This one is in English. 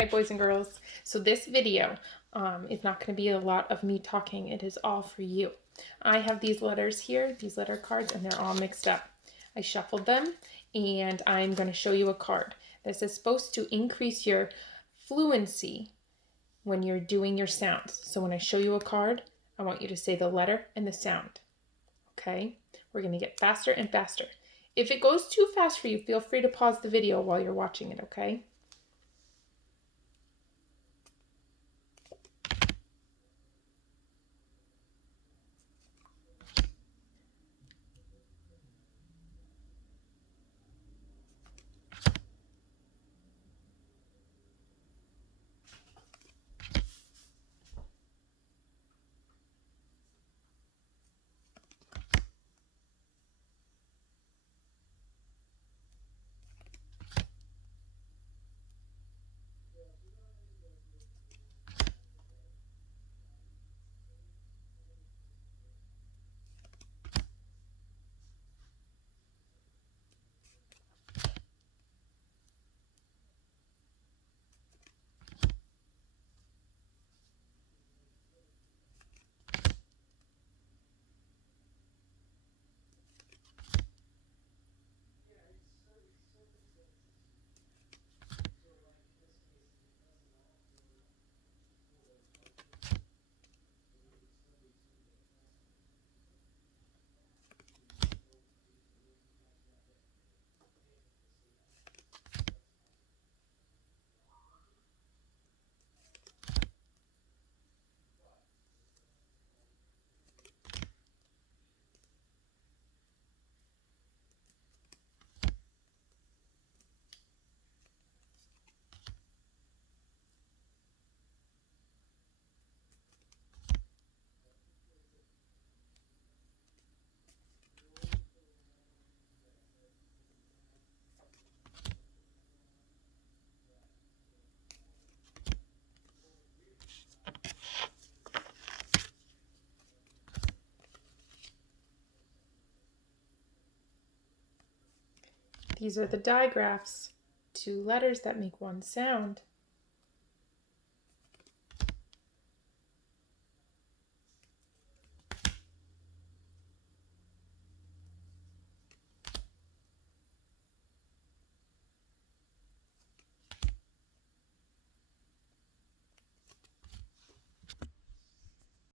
Hi boys and girls. So this video is not going to be a lot of me talking. It is all for you. I have these letters here, these letter cards, and they're all mixed up. I shuffled them and I'm going to show you a card. This is supposed to increase your fluency when you're doing your sounds. So when I show you a card, I want you to say the letter and the sound. Okay? We're going to get faster and faster. If it goes too fast for you, feel free to pause the video while you're watching it, okay? These are the digraphs, two letters that make one sound.